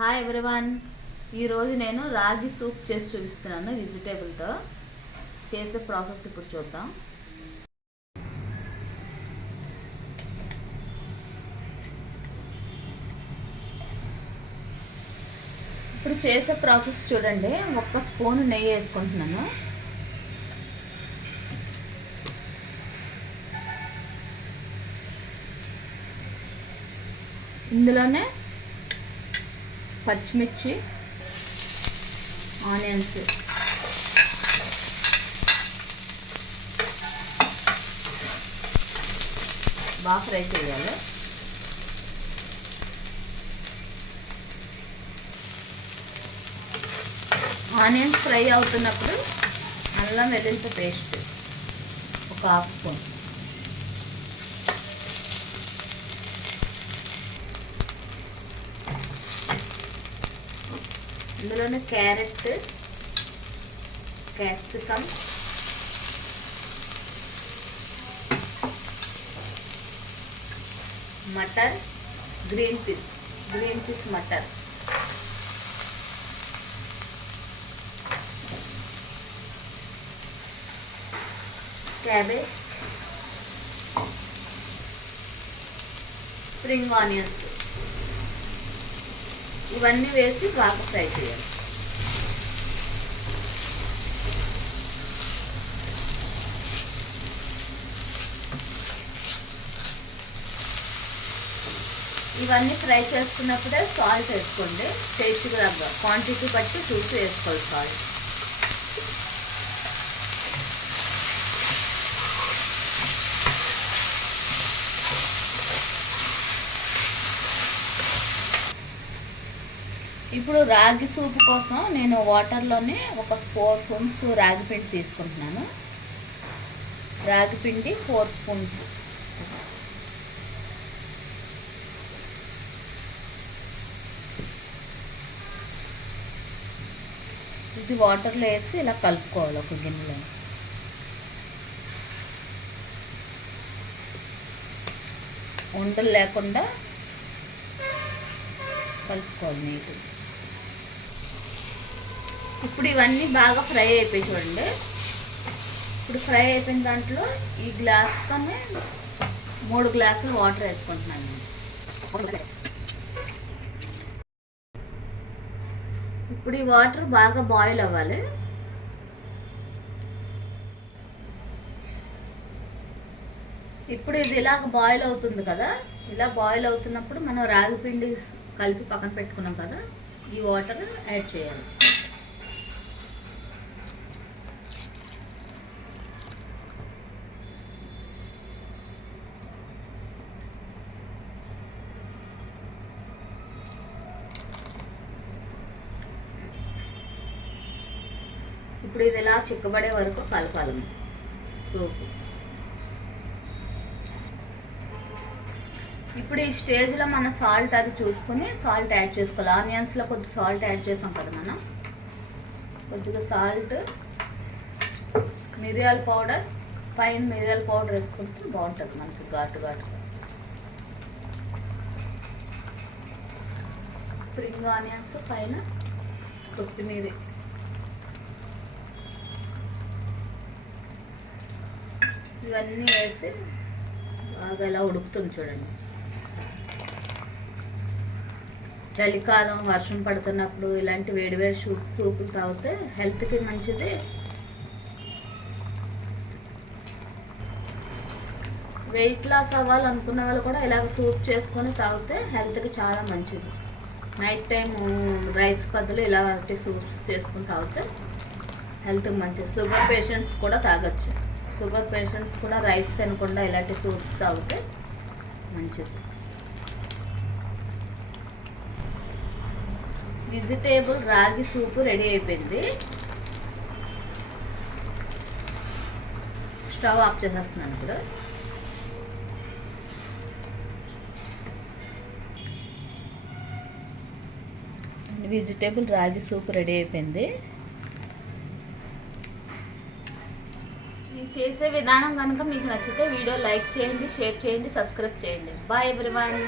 Hi everyone. ఈరోజు నేను రాగి సూప్ చేసి చూపిస్తున్నాను వెజిటేబుల్తో. చేసే ప్రాసెస్ ఇప్పుడు చూద్దాం. ఇప్పుడు చేసే ప్రాసెస్ చూడండి. 1 స్పూన్ నెయ్యి వేసుకుంటున్నాను. ఇందులోనే పచ్చిమిర్చి, ఆనియన్స్, బాగా ఫ్రై చేయాలి. ఆనియన్స్ ఫ్రై అవుతున్నప్పుడు అల్లం వెల్లుల్లి పేస్ట్ 1/2 స్పూన్, ఇందులోనే carrot, capsicum, matar, green peas matar, cabbage, spring onions ఇవన్నీ వేసి బాగా ఫ్రై చేయాలి. ఇవన్నీ ఫ్రై చేసుకున్నప్పుడే సాల్ట్ వేసుకోండి. టేస్ట్గా క్వాంటిటీ బట్టి చూసి వేసుకోవాలి సాల్ట్. ఇప్పుడు రాగి సూప్ కోసం నేను వాటర్లోనే 4 స్పూన్స్ రాగి పిండి తీసుకుంటున్నాను. రాగి పిండి 4 స్పూన్స్. ఇది వాటర్లో వేసి ఇలా కలుపుకోవాలి ఒక గిన్నెలో. ఉండలు లేకుండా కలుపుకోవాలి నీకు. ఇప్పుడు ఇవన్నీ బాగా ఫ్రై అయిపోయి చూడండి. ఇప్పుడు ఫ్రై అయిపోయిన దాంట్లో ఈ గ్లాస్తోనే 3 గ్లాసులు వాటర్ వేసుకుంటున్నాను నేను. ఇప్పుడు ఈ వాటర్ బాగా బాయిల్ అవ్వాలి. ఇప్పుడు ఇది ఇలాగ బాయిల్ అవుతుంది కదా. ఇలా బాయిల్ అవుతున్నప్పుడు మనం రాగి పిండి కలిపి పక్కన పెట్టుకున్నాం కదా, ఈ వాటర్ యాడ్ చేయాలి. ఇప్పుడు ఇది ఇలా చిక్కబడే వరకు కలపాలి సూపు. ఇప్పుడు ఈ స్టేజ్లో మనం సాల్ట్ అది చూసుకుని సాల్ట్ యాడ్ చేసుకోవాలి. ఆనియన్స్లో కొద్దిగా సాల్ట్ యాడ్ చేసాం కదా మనం. కొద్దిగా సాల్ట్, మిరియాల పౌడర్, పైన మిరియాల పౌడర్ వేసుకుంటే బాగుంటుంది మనకి ఘాటుగా. స్ప్రింగ్ ఆనియన్స్ పైన, కొత్తిమీర, ఇవన్నీ వేసి బాగా ఇలా ఉడుకుతుంది చూడండి. చలికాలం వర్షం పడుతున్నప్పుడు ఇలాంటి వేడివేడి సూపులు తాగితే హెల్త్కి మంచిది. వెయిట్ లాస్ అవ్వాలనుకున్న వాళ్ళు కూడా ఇలాగ సూప్ చేసుకొని తాగితే హెల్త్కి చాలా మంచిది. నైట్ టైం రైస్ బదులు ఇలాంటి సూప్స్ చేసుకుని తాగితే హెల్త్కి మంచిది. షుగర్ పేషెంట్స్ కూడా తాగొచ్చు. షుగర్ పేషెంట్స్ కూడా రైస్ తినకుండా ఇలాంటి సూప్స్ తాగితే మంచిది. వెజిటేబుల్ రాగి సూప్ రెడీ అయిపోయింది. స్టవ్ ఆఫ్ చేసేస్తున్నాను. ఇప్పుడు వెజిటేబుల్ రాగి సూప్ రెడీ అయిపోయింది. నేను చేసే విధానం కనుక మీకు నచ్చితే వీడియో లైక్ చేయండి, షేర్ చేయండి, సబ్స్క్రైబ్ చేయండి. Bye everyone.